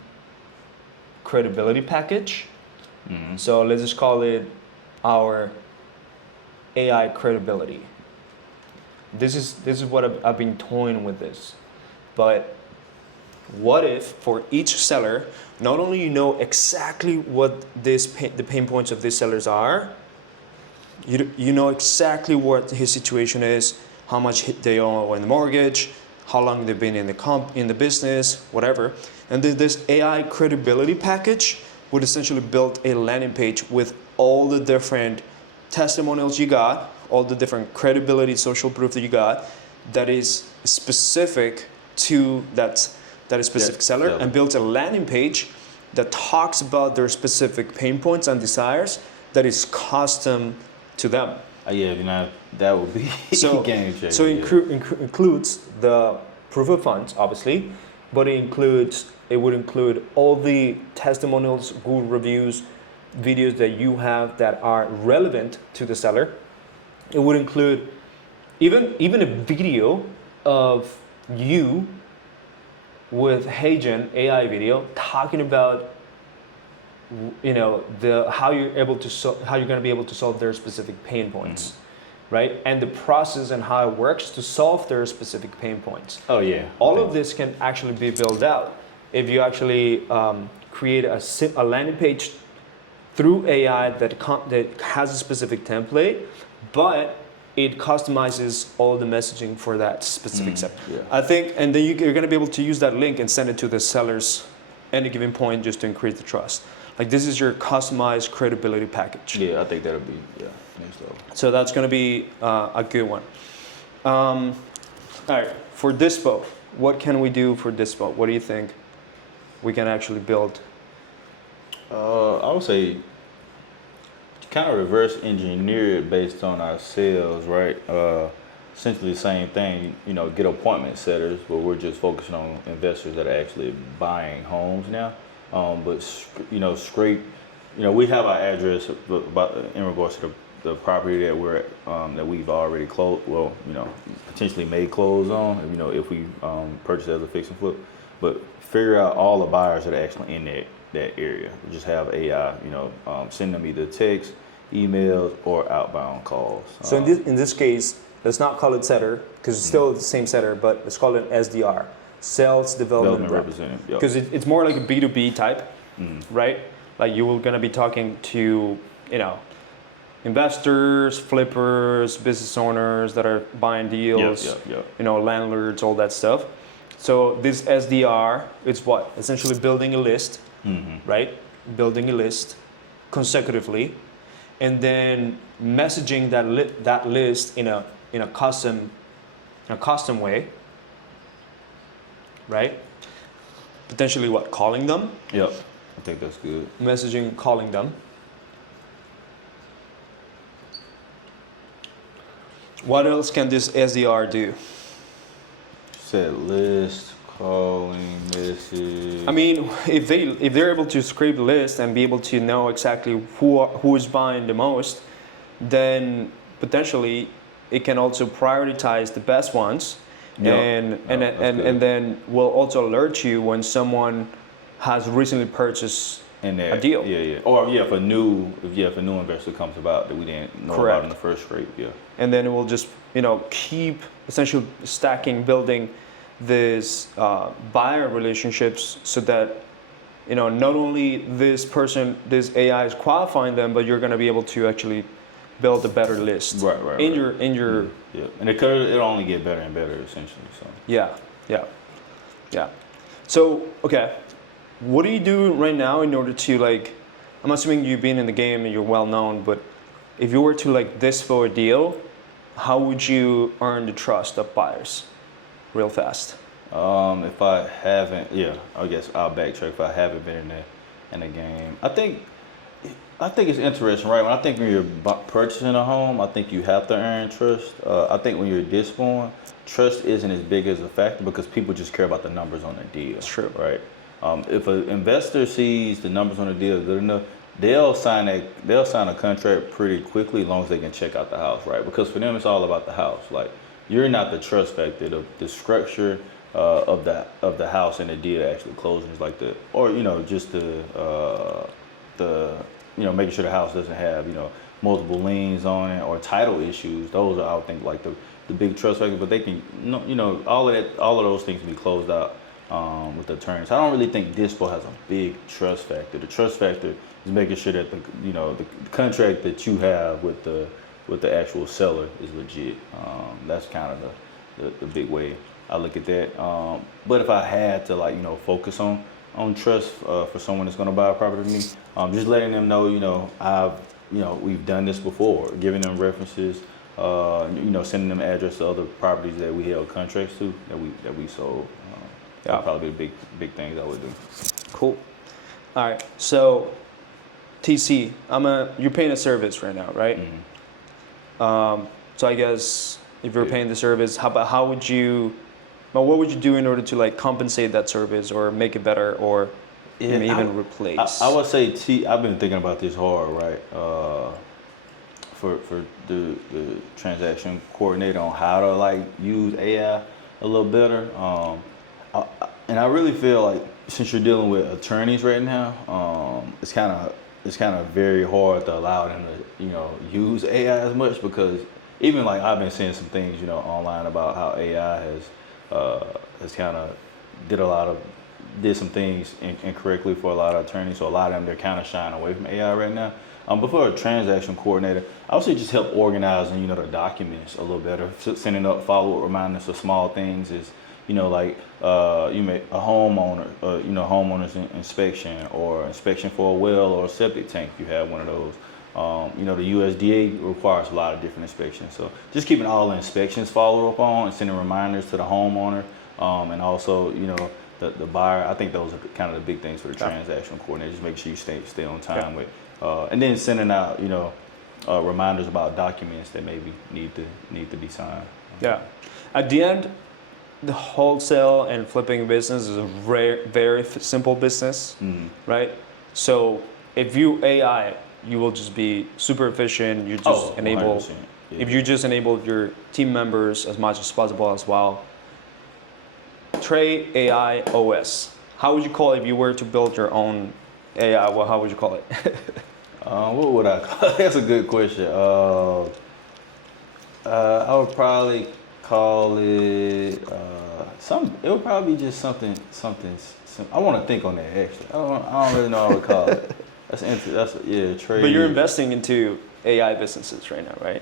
credibility package. Mm-hmm. So let's just call it our AI credibility. This is what I've been toying with this. But what if for each seller, not only you know exactly what the pain points of these sellers are, you know exactly what his situation is, how much they owe in the mortgage, how long they've been in the business, whatever. And then this AI credibility package would essentially build a landing page with all the different testimonials you got, all the different credibility social proof that you got, that is specific to that specific seller, and builds a landing page that talks about their specific pain points and desires that is custom to them. Yeah, that would be game changer. So it includes the proof of funds, obviously, but it would include all the testimonials, Google reviews, videos that you have that are relevant to the seller. It would include even a video of you with HeyGen AI video talking about the how you're able to how you're going to be able to solve their specific pain points, right? And the process and how it works to solve their specific pain points. Oh yeah. All of this can actually be built out if you actually create a landing page through AI that has a specific template, but it customizes all the messaging for that specific set. Yeah. I think, and then you're going to be able to use that link and send it to the sellers at any given point just to increase the trust. Like this is your customized credibility package. Yeah, I think that'll be next level. So that's going to be a good one. All right, for Dispo, what can we do for Dispo? What do you think we can actually build? I would say kind of reverse engineer it based on our sales, right? Essentially the same thing, get appointment setters, but we're just focusing on investors that are actually buying homes now. But scrape, we have our address in regards to the property that we're that we've already closed. Well, potentially may close on. If we purchase as a fix and flip, but figure out all the buyers that are actually in that area. We just have AI, send them either text, emails, or outbound calls. So in this case, let's not call it setter because it's still the same setter, but let's call it SDR. Sales Development Representative. Because it's more like a B2B type, right? Like you were gonna be talking to, investors, flippers, business owners that are buying deals, landlords, all that stuff. So this SDR, it's what? Essentially building a list, right? Building a list consecutively, and then messaging that list in a custom way. Right? Potentially what? Calling them? Yep. I think that's good. Messaging, calling them. What else can this SDR do? Set list, calling, message. I mean, if they're able to scrape the list and be able to know exactly who is buying the most, then potentially it can also prioritize the best ones. And then will also alert you when someone has recently purchased a deal. Yeah. Or if a new investor comes about that we didn't know about in the first scrape. Yeah. And then it will just keep essentially building this buyer relationships so that not only this AI is qualifying them, but you're going to be able to actually build a better list. Right. In your yeah. And it'll only get better and better essentially. So yeah. So okay, what do you do right now in order to I'm assuming you've been in the game and you're well known, but if you were to dispo a deal, how would you earn the trust of buyers real fast? If I haven't, I guess I'll backtrack. If I haven't been in the game, I think it's interesting, right? When you're purchasing a home, I think you have to earn trust. I think when you're dispoing, trust isn't as big as a factor because people just care about the numbers on the deal. That's true, right? If an investor sees the numbers on the deal good enough, they'll sign a contract pretty quickly as long as they can check out the house, right? Because for them, it's all about the house. Like you're not the trust factor, the structure of the house and the deal actually closing is just the making sure the house doesn't have multiple liens on it or title issues. Those are, I would think, the big trust factor. But they can all of those things can be closed out with the attorneys. I don't really think dispo has a big trust factor. The trust factor is making sure that the contract that you have with the actual seller is legit. That's kind of the big way I look at that. But if I had to focus on trust for someone that's going to buy a property from me, just letting them know, we've done this before, giving them references, sending them address to other properties that we held contracts to that we sold. That'd probably be the big things I would do. Cool. All right. So TC, you're paying a service right now, right? Mm-hmm. So I guess if you're paying the service, what would you do in order to compensate that service or make it better or even replace? I would say I've been thinking about this hard, right? For the transaction coordinator on how to use AI. a little better. And I really feel like since you're dealing with attorneys right now, it's kind of very hard to allow them to use AI as much, because even like I've been seeing some things online about how AI has kind of did some things incorrectly for a lot of attorneys. So a lot of them, they're kind of shying away from AI right now. But for a transaction coordinator, I would say just help organizing, the documents a little better. Sending up follow-up reminders for small things is, like you make a homeowner, homeowner's inspection, or inspection for a well or a septic tank. You have one of those. The USDA requires a lot of different inspections. So just keeping all the inspections followed up on and sending reminders to the homeowner, and also, the buyer. I think those are kind of the big things for the transactional coordinator. Just make sure you stay on time with, and then sending out, reminders about documents that maybe need to be signed. Yeah. At the end, the wholesale and flipping business is a very simple business, right? So if you AI, you will just be super efficient. You just enable, if you just enable your team members as much as possible as well. Trey AI OS. How would you call it if you were to build your own AI? Well, how would you call it? What would I call it? That's a good question. I would probably call it it would probably be just something. I want to think on that actually. I don't really know how I would call it. That's interesting. Trade. But you're investing into AI businesses right now, right?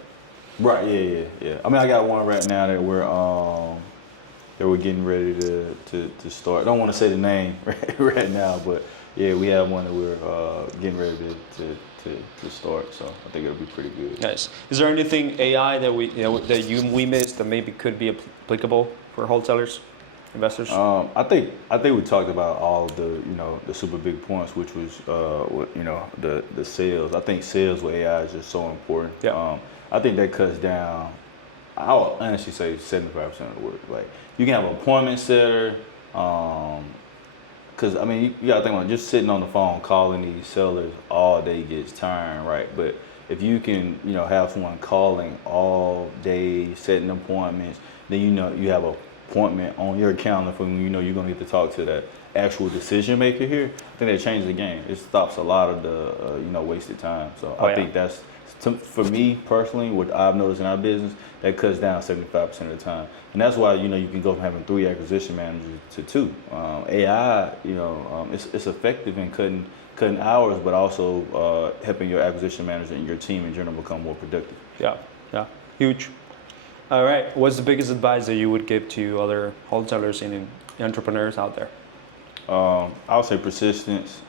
Right. Yeah. I mean, I got one right now that we're getting ready to start. I don't want to say the name right now, but yeah, we have one that we're getting ready to start. So I think it'll be pretty good. Nice. Is there anything AI that we missed that maybe could be applicable for wholesalers, investors? I think we talked about all of the super big points, which was the sales. I think sales with AI is just so important. Yeah. I think that cuts down. I would honestly say 75% of the work. Like you can have an appointment setter. Because, I mean, you got to think about it, just sitting on the phone calling these sellers all day gets tiring, right? But if you can, have someone calling all day, setting appointments, then you have an appointment on your calendar for when you're going to get to talk to that actual decision maker here. I think that changes the game. It stops a lot of the, wasted time. So I think that's, for me personally, what I've noticed in our business, that cuts down 75% of the time. And that's why, you can go from having 3 acquisition managers to 2. AI, it's effective in cutting hours, but also helping your acquisition manager and your team in general become more productive. Yeah, huge. All right, what's the biggest advice that you would give to other wholesalers and entrepreneurs out there? I would say persistence,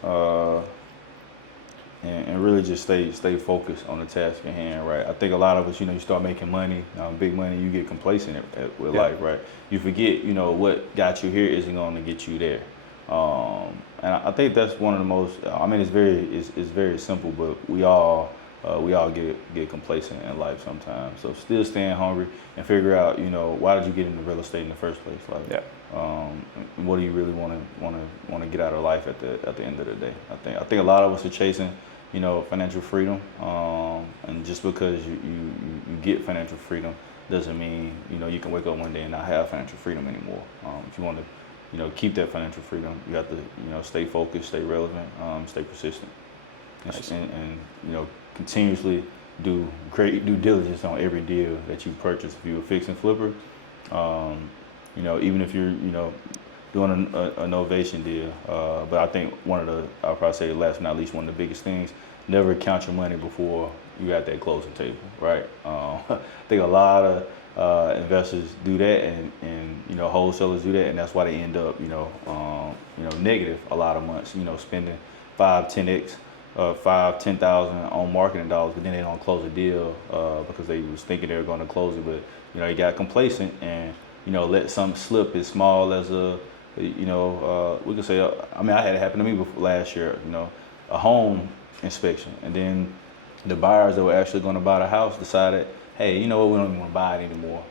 and really just stay focused on the task at hand, right? I think a lot of us, you start making money, big money, you get complacent with life, right? You forget, what got you here isn't going to get you there. And I think that's one of the most. I mean, it's very simple, but we all get complacent in life sometimes. So still staying hungry and figure out, why did you get into real estate in the first place? Like, what do you really want to get out of life at the end of the day? I think a lot of us are chasing, financial freedom, and just because you get financial freedom doesn't mean you can wake up one day and not have financial freedom anymore. If you want to keep that financial freedom, you have to stay focused, stay relevant, stay persistent, nice. and continuously do great due diligence on every deal that you purchase. If you're a fix and flipper, even if you're doing a novation deal, but I think I'll probably say last but not least, one of the biggest things, never count your money before you at that closing table, right? I think a lot of investors do that, and wholesalers do that, and that's why they end up negative a lot of months, spending 5-10x 10,000 on marketing dollars, but then they don't close a deal because they was thinking they were going to close it, but they got complacent and let something slip as small as we could say, I mean, I had it happen to me before last year, a home inspection, and then the buyers that were actually going to buy the house decided, hey, you know what, we don't even want to buy it anymore.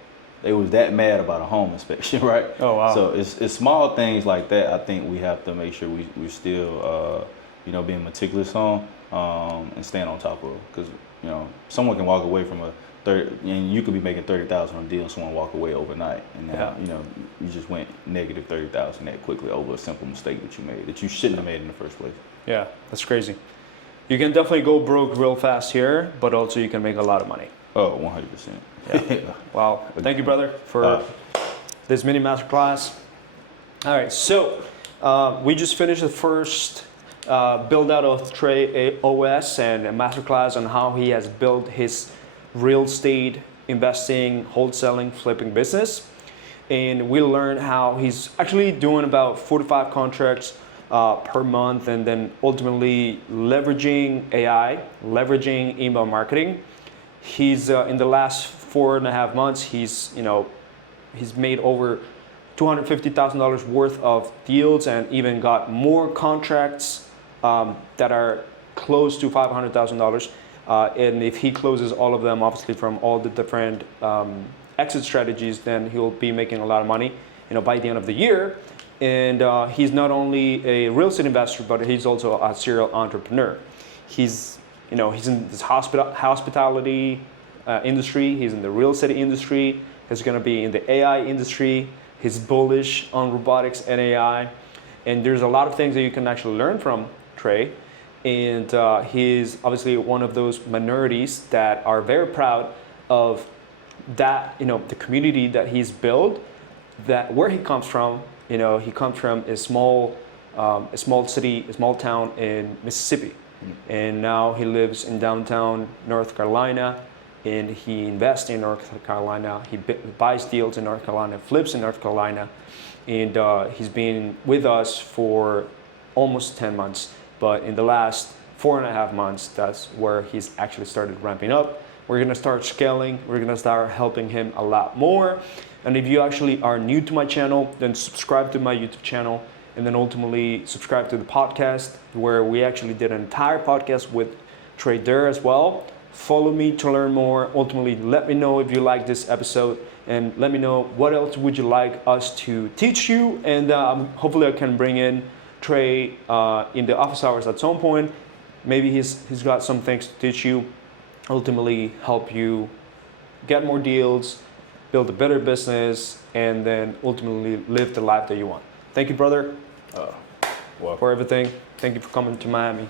They was that mad about a home inspection, right? Oh wow! So it's small things like that. I think we have to make sure we still being meticulous on and staying on top of, because someone can walk away from a and you could be making 30,000 on a deal and someone walk away overnight, and now Yeah. you just went negative 30,000 that quickly over a simple mistake that you made that you shouldn't have made in the first place. Yeah, that's crazy. You can definitely go broke real fast here, but also you can make a lot of money. Oh, 100%. Yeah. Wow. Thank you, brother, for this mini masterclass. All right, so we just finished the first build out of Trey OS and a masterclass on how he has built his real estate investing, wholesaling, flipping business. And we learned how he's actually doing about 45 contracts per month, and then ultimately leveraging AI, leveraging email marketing. He's in the last 4.5 months, he's made over $250,000 worth of deals, and even got more contracts that are close to $500,000. And if he closes all of them, obviously from all the different exit strategies, then he'll be making a lot of money, by the end of the year. And he's not only a real estate investor, but he's also a serial entrepreneur. He's in this hospitality industry. He's in the real estate industry. He's going to be in the AI industry. He's bullish on robotics and AI. And there's a lot of things that you can actually learn from Trey. And he's obviously one of those minorities that are very proud of that, the community that he's built, that where he comes from. He comes from a small city, a small town in Mississippi. And now he lives in downtown North Carolina, and he invests in North Carolina. He buys deals in North Carolina, flips in North Carolina, and he's been with us for almost 10 months. But in the last 4.5 months, that's where he's actually started ramping up. We're gonna start scaling. We're gonna start helping him a lot more. And if you actually are new to my channel, then subscribe to my YouTube channel, and then ultimately subscribe to the podcast, where we actually did an entire podcast with Trey there as well. Follow me to learn more. Ultimately, let me know if you like this episode, and let me know what else would you like us to teach you. And hopefully I can bring in Trey in the office hours at some point. Maybe he's got some things to teach you, ultimately help you get more deals, build a better business, and then ultimately live the life that you want. Thank you, brother, for everything. Thank you for coming to Miami.